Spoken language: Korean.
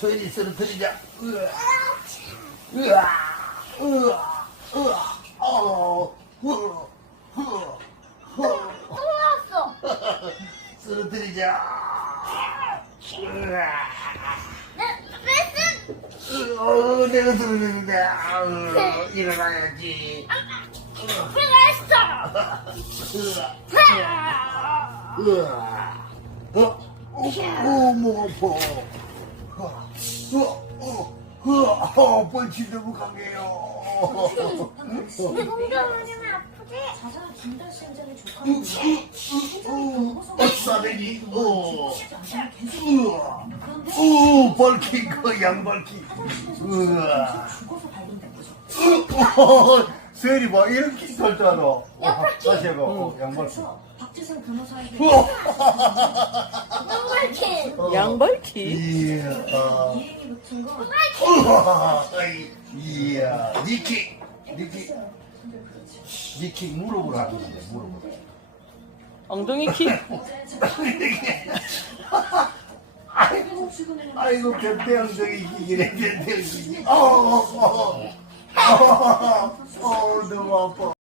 소연이 쓰러뜨리자. 으아. 으아. 으아. 으아. 어. 흐. 흐. 흐. 또 나왔어. 쓰러뜨리자. 네. 어, 내가. 아우, 일어나야지. 으아. 으아. 어? 어, 어, 목 아파. 어, 어, 어, 어, 뻘치 너무 강해요. 공주머니는 아프지? 자자 김달 선생의 조카인데 굉장히 어, 싸대기, 어, 않지만 계속 으아, 어, 벌킨 거 양벌킨. 으아. 죽어서 거죠. 어, 세리 봐, 이렇게 설줄 알아. 양벌킨. 다시 해봐, 어, 양벌킨. 박지성 변호사에게 우와. 양말킨. 양벌키? 이야, 이행이 붙은 거 이야, 니킥, 니킥. 니킥 무릎으로 하는데, 무릎으로. 엉덩이 제가 아이고, 변태형적이 기기네, 변태형적이. 어, 어, 어, 어, 어, 너무 아파.